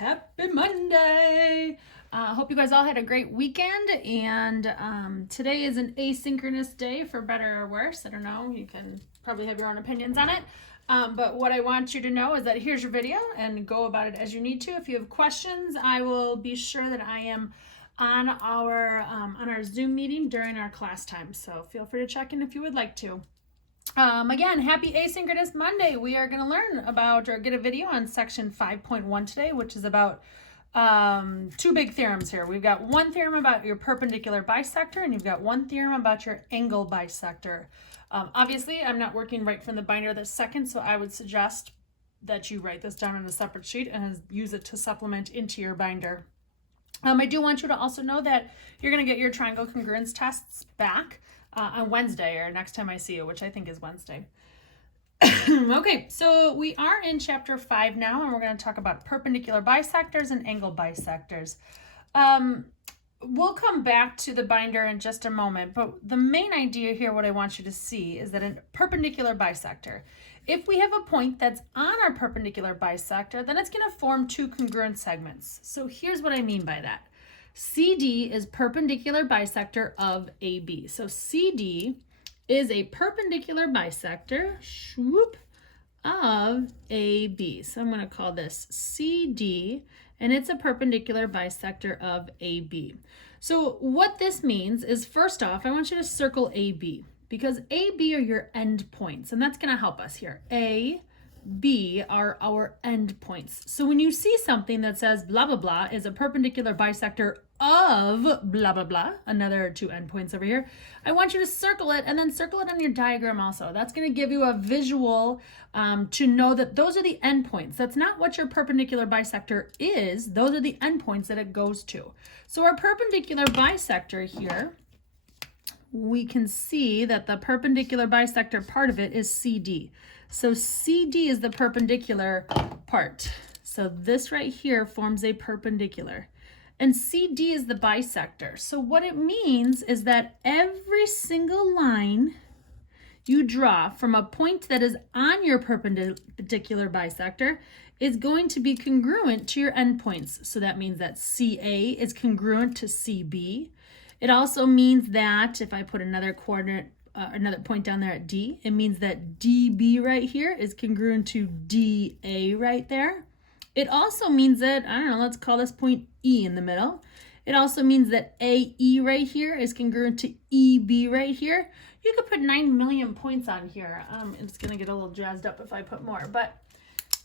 Happy Monday. Hope you guys all had a great weekend, and today is an asynchronous day, for better or worse. I don't know, you can probably have your own opinions on it, but what I want you to know is that here's your video and go about it as you need to. If you have questions, I will be sure that I am on our Zoom meeting during our class time, so feel free to check in if you would like to. Again, happy asynchronous Monday. We are going to learn about or get a video on section 5.1 today, which is about two big theorems here. We've got one theorem about your perpendicular bisector, and you've got one theorem about your angle bisector. Obviously, I'm not working right from the binder this second, so I would suggest that you write this down on a separate sheet and use it to supplement into your binder. I do want you to also know that you're going to get your triangle congruence tests back on Wednesday, or next time I see you, which I think is Wednesday. Okay, so we are in chapter 5 now, and we're going to talk about perpendicular bisectors and angle bisectors. We'll come back to the binder in just a moment, but the main idea here, what I want you to see, is that a perpendicular bisector, if we have a point that's on our perpendicular bisector, then it's going to form two congruent segments. So here's what I mean by that. CD is perpendicular bisector of AB. So CD is a perpendicular bisector of AB. So I'm going to call this CD, and it's a perpendicular bisector of AB. So what this means is, first off, I want you to circle AB, because AB are your end points, and that's going to help us here. A, B are our end points. So when you see something that says blah, blah, blah is a perpendicular bisector of blah, blah, blah, another two endpoints over here, I want you to circle it and then circle it on your diagram also. That's going to give you a visual to know that those are the endpoints. That's not what your perpendicular bisector is. Those are the endpoints that it goes to. So our perpendicular bisector here, we can see that the perpendicular bisector part of it is CD. So CD is the perpendicular part. So this right here forms a perpendicular. And CD is the bisector. So what it means is that every single line you draw from a point that is on your perpendicular bisector is going to be congruent to your endpoints. So that means that CA is congruent to CB. It also means that if I put another coordinate, another point down there at D, it means that DB right here is congruent to DA right there. It also means that, I don't know, let's call this point E in the middle. It also means that AE right here is congruent to EB right here. You could put 9 million points on here. It's going to get a little jazzed up if I put more, but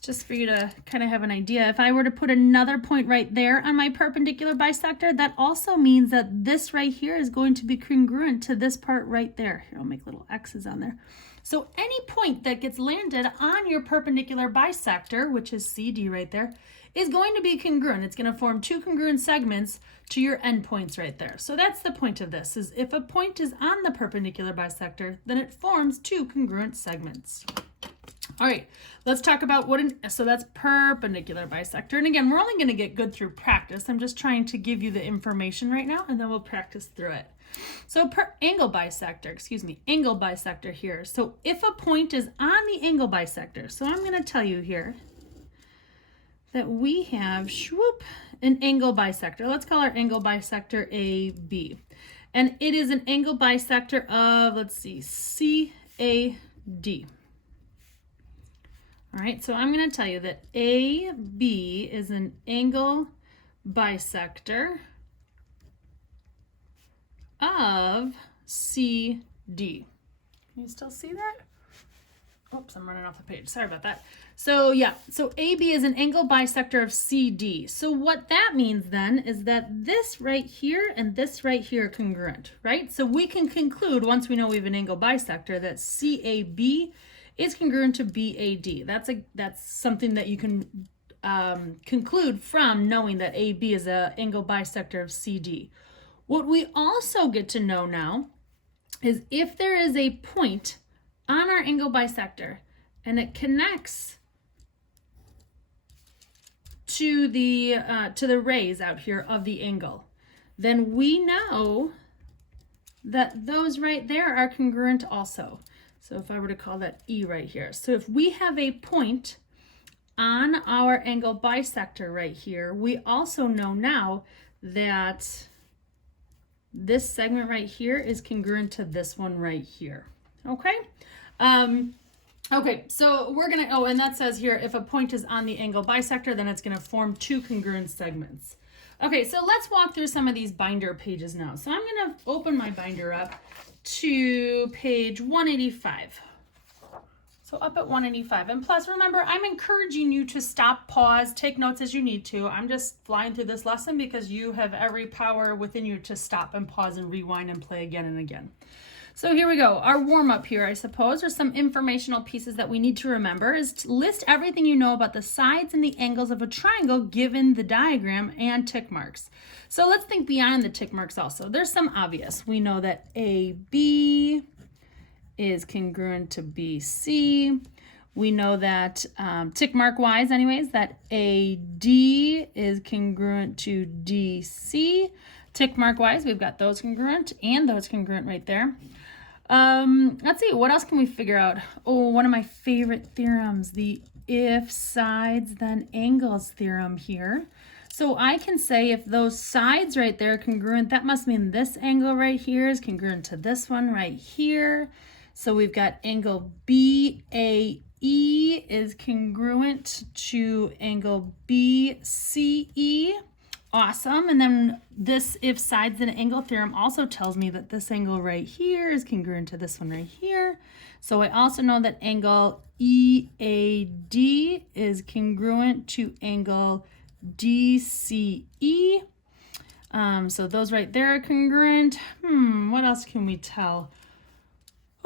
just for you to kind of have an idea, if I were to put another point right there on my perpendicular bisector, that also means that this right here is going to be congruent to this part right there. Here, I'll make little X's on there. So any point that gets landed on your perpendicular bisector, which is CD right there, is going to be congruent. It's going to form two congruent segments to your endpoints right there. So that's the point of this, is if a point is on the perpendicular bisector, then it forms two congruent segments. All right, let's talk about so that's perpendicular bisector. And again, we're only going to get good through practice. I'm just trying to give you the information right now, and then we'll practice through it. So angle bisector here. So if a point is on the angle bisector, so I'm going to tell you here that we have an angle bisector. Let's call our angle bisector AB. And it is an angle bisector of, let's see, CAD. All right, so I'm going to tell you that AB is an angle bisector of CD. Can you still see that? Oops, I'm running off the page. Sorry about that. So yeah, so AB is an angle bisector of CD. So what that means then is that this right here and this right here are congruent, right? So we can conclude, once we know we have an angle bisector, that CAB is congruent to BAD. That's something that you can conclude from knowing that AB is an angle bisector of CD. What we also get to know now is if there is a point on our angle bisector and it connects to the rays out here of the angle, then we know that those right there are congruent also. So if I were to call that E right here. So if we have a point on our angle bisector right here, we also know now that this segment right here is congruent to this one right here. Okay? Okay, so we're gonna, oh, and that says here, if a point is on the angle bisector, then it's gonna form two congruent segments. Okay, so let's walk through some of these binder pages now. So I'm gonna open my binder up to page 185. So up at 185. And plus, remember, I'm encouraging you to stop, pause, take notes as you need to. I'm just flying through this lesson because you have every power within you to stop and pause and rewind and play again and again. So here we go. Our warm-up here, I suppose, or some informational pieces that we need to remember is to list everything you know about the sides and the angles of a triangle given the diagram and tick marks. So let's think beyond the tick marks also. There's some obvious. We know that AB is congruent to BC. We know that tick mark wise anyways, that AD is congruent to DC. Tick mark wise, we've got those congruent and those congruent right there. Let's see, what else can we figure out? Oh, one of my favorite theorems, the if sides then angles theorem here. So I can say if those sides right there are congruent, that must mean this angle right here is congruent to this one right here. So we've got angle BAE is congruent to angle BCE. Awesome. And then this if sides and angle theorem also tells me that this angle right here is congruent to this one right here. So I also know that angle EAD is congruent to angle DCE. So those right there are congruent. What else can we tell?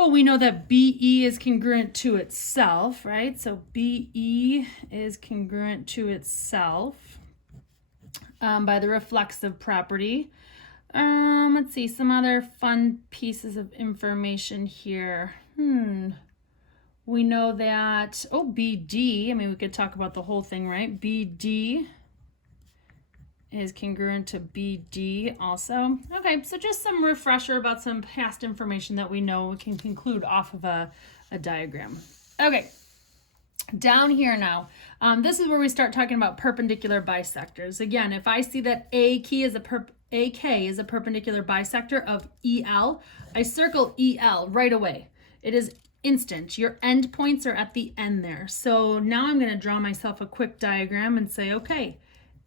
Oh, we know that BE is congruent to itself, right? So BE is congruent to itself by the reflexive property. Let's see, some other fun pieces of information here. We know that, oh, BD, I mean, we could talk about the whole thing, right? BD is congruent to BD also. Okay, so just some refresher about some past information that we know we can conclude off of a diagram. Okay, down here now, this is where we start talking about perpendicular bisectors. Again, if I see that AK is a perpendicular bisector of EL, I circle EL right away. It is instant. Your end points are at the end there. So now I'm going to draw myself a quick diagram and say, okay,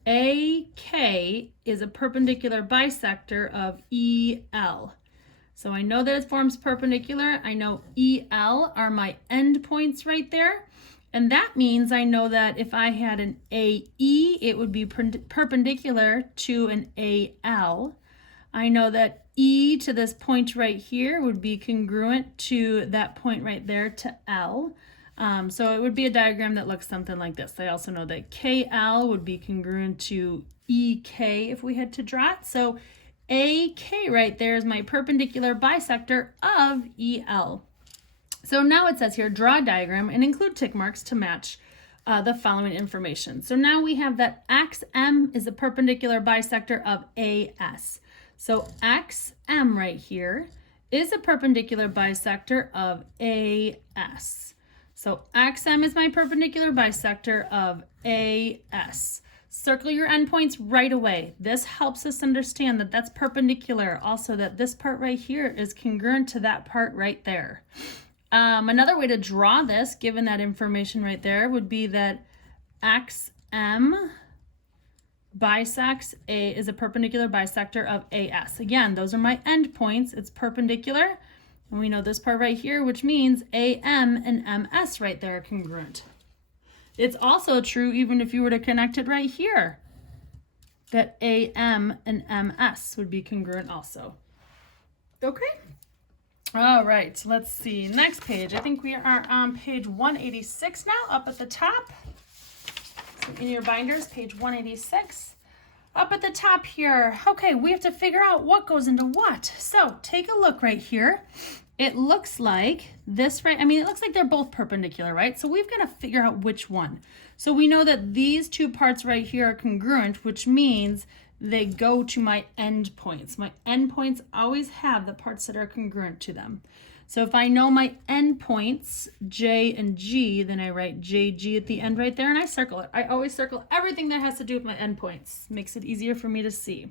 AK is a perpendicular bisector of EL. So I know that it forms perpendicular. I know EL are my end points right there. And that means I know that if I had an AE, it would be perpendicular to an AL. I know that E to this point right here would be congruent to that point right there to L. So it would be a diagram that looks something like this. I also know that KL would be congruent to EK if we had to draw it. So AK right there is my perpendicular bisector of EL. So now it says here, draw a diagram and include tick marks to match the following information. So now we have that XM is a perpendicular bisector of AS. So XM right here is a perpendicular bisector of AS. So XM is my perpendicular bisector of AS. Circle your endpoints right away. This helps us understand that that's perpendicular. Also that this part right here is congruent to that part right there. Another way to draw this, given that information right there, would be that XM bisects is a perpendicular bisector of AS. Again, those are my endpoints. It's perpendicular. And we know this part right here, which means AM and MS right there are congruent. It's also true even if you were to connect it right here, that AM and MS would be congruent also. Okay. All right, let's see. Next page. I think we are on page 186 now, up at the top. So in your binders, page 186. Up at the top here, okay, we have to figure out what goes into what. So take a look right here. It looks like this, right? I mean, it looks like they're both perpendicular, right? So we've got to figure out which one. So we know that these two parts right here are congruent, which means they go to my endpoints. My endpoints always have the parts that are congruent to them. So if I know my endpoints, J and G, then I write JG at the end right there and I circle it. I always circle everything that has to do with my endpoints. Makes it easier for me to see.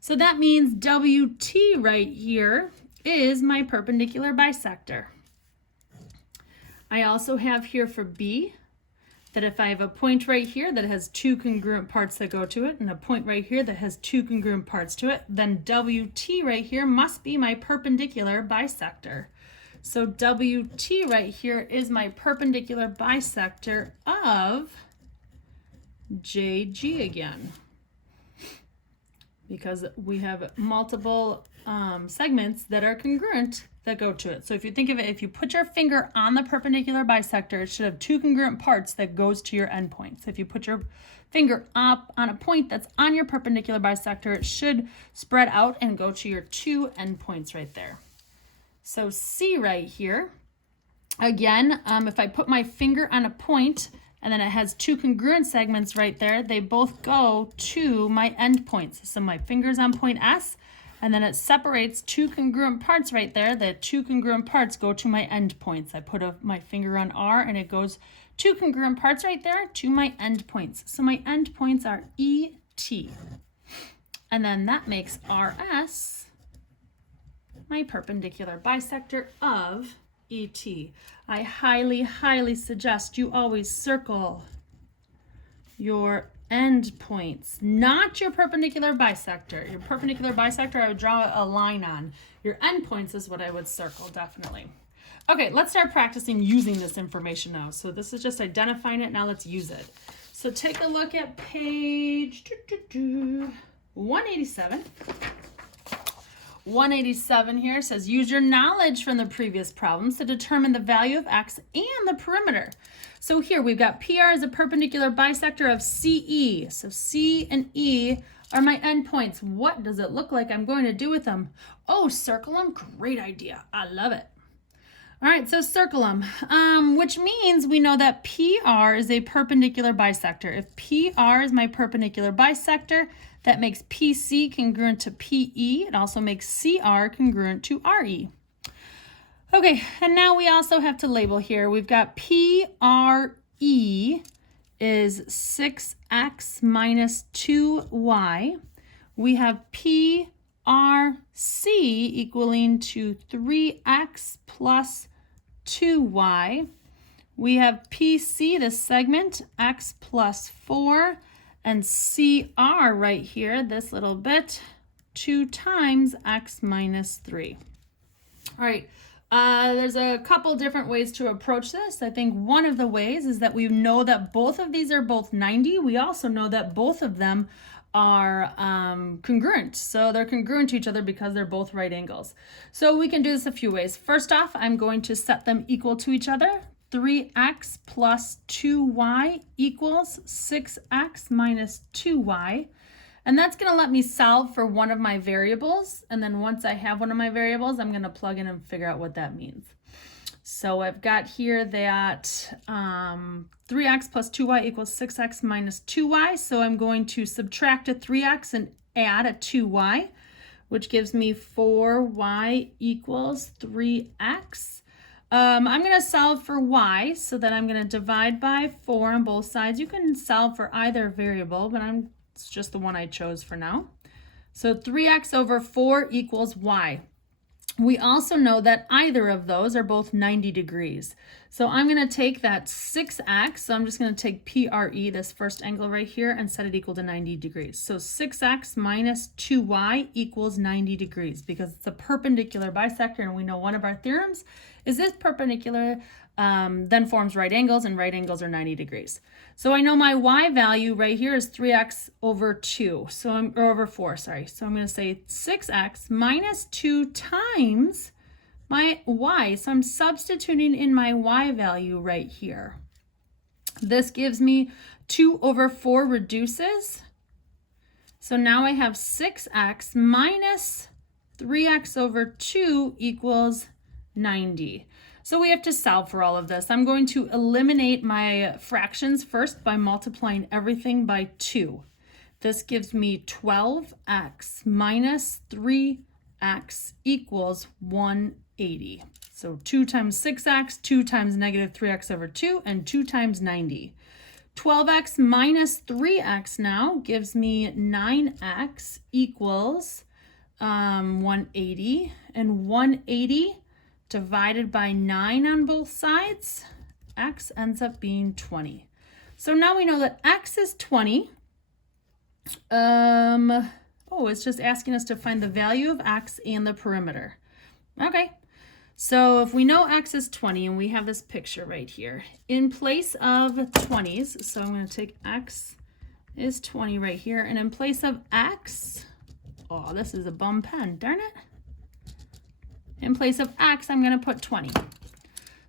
So that means WT right here is my perpendicular bisector. I also have here for B that if I have a point right here that has two congruent parts that go to it and a point right here that has two congruent parts to it, then WT right here must be my perpendicular bisector. So WT right here is my perpendicular bisector of JG again, because we have multiple segments that are congruent that go to it. So if you think of it, if you put your finger on the perpendicular bisector, it should have two congruent parts that goes to your endpoints. If you put your finger up on a point that's on your perpendicular bisector, it should spread out and go to your two endpoints right there. So C right here, again, if I put my finger on a point and then it has two congruent segments right there, they both go to my endpoints. So my finger's on point S, and then it separates two congruent parts right there. The two congruent parts go to my endpoints. I put my finger on R and it goes two congruent parts right there to my endpoints. So my endpoints are ET. And then that makes RS my perpendicular bisector of ET. I highly, highly suggest you always circle your endpoints, not your perpendicular bisector. Your perpendicular bisector I would draw a line on. Your endpoints is what I would circle, definitely. Okay, let's start practicing using this information now. So this is just identifying it, now let's use it. So take a look at page 187. 187 here says, use your knowledge from the previous problems to determine the value of X and the perimeter. So here we've got PR as a perpendicular bisector of CE. So C and E are my endpoints. What does it look like I'm going to do with them? Oh, circle them. Great idea. I love it. All right, so circle them, which means we know that PR is a perpendicular bisector. If PR is my perpendicular bisector, that makes PC congruent to PE. It also makes CR congruent to RE. Okay, and now we also have to label here. We've got PRE is 6x minus 2y. We have PRC equaling to 3x plus 2y. We have PC, this segment, x plus 4, and CR right here, this little bit, 2 times x minus 3. All right, there's a couple different ways to approach this. I think one of the ways is that we know that both of these are both 90. We also know that both of them are congruent. So they're congruent to each other because they're both right angles. So we can do this a few ways. First off, I'm going to set them equal to each other. 3x plus 2y equals 6x minus 2y. And that's going to let me solve for one of my variables. And then once I have one of my variables, I'm going to plug in and figure out what that means. So I've got here that 3x plus 2y equals 6x minus 2y. So I'm going to subtract a 3x and add a 2y, which gives me 4y equals 3x. I'm going to solve for y, so that I'm going to divide by 4 on both sides. You can solve for either variable, but it's just the one I chose for now. So 3x over 4 equals y. We also know that either of those are both 90 degrees. So I'm going to take that 6x, so I'm just going to take PRE, this first angle right here, and set it equal to 90 degrees. So 6x minus 2y equals 90 degrees because it's a perpendicular bisector, and we know one of our theorems is this perpendicular then forms right angles, and right angles are 90 degrees. So I know my y value right here is 3x over 2, or over 4, sorry. So I'm going to say 6x minus 2 times my y. So I'm substituting in my y value right here. This gives me 2 over 4 reduces. So now I have 6x minus 3x over 2 equals 90. So we have to solve for all of this. I'm going to eliminate my fractions first by multiplying everything by 2. This gives me 12x minus 3x equals 1 80. So 2 times 6x, 2 times negative 3x over 2, and 2 times 90. 12x minus 3x now gives me 9x equals 180. And 180 divided by 9 on both sides, x ends up being 20. So now we know that x is 20. It's just asking us to find the value of x and the perimeter. Okay. So if we know x is 20 and we have this picture right here, in place of 20s, so I'm going to take x is 20 right here, and in place of x, oh, this is a bum pen, darn it. In place of x, I'm going to put 20.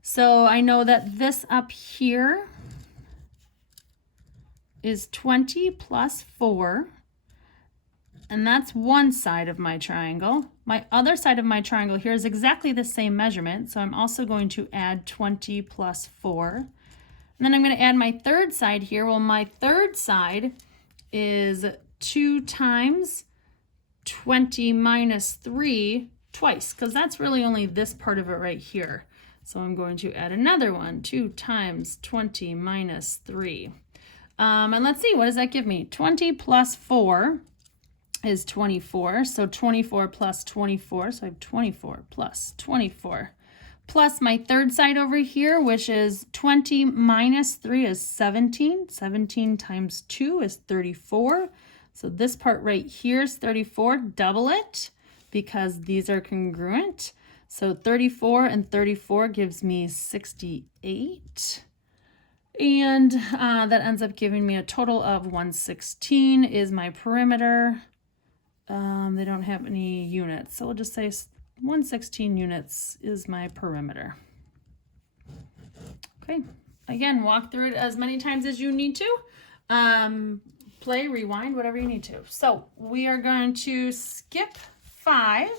So I know that this up here is 20 plus 4, and that's one side of my triangle. My other side of my triangle here is exactly the same measurement, so I'm also going to add 20 plus 4. And then I'm going to add my third side here. Well, my third side is 2 times 20 minus 3 twice, because that's really only this part of it right here. So I'm going to add another one, 2 times 20 minus 3. And let's see, what does that give me? 20 plus 4 is 24. So 24 plus 24. So I have 24 plus 24. Plus my third side over here, which is 20 minus 3 is 17. 17 times 2 is 34. So this part right here is 34. Double it because these are congruent. So 34 and 34 gives me 68. And that ends up giving me a total of 116 is my perimeter. They don't have any units, so we'll just say 116 units is my perimeter. Okay, again, walk through it as many times as you need to. Play, rewind, whatever you need to. So we are going to skip 5.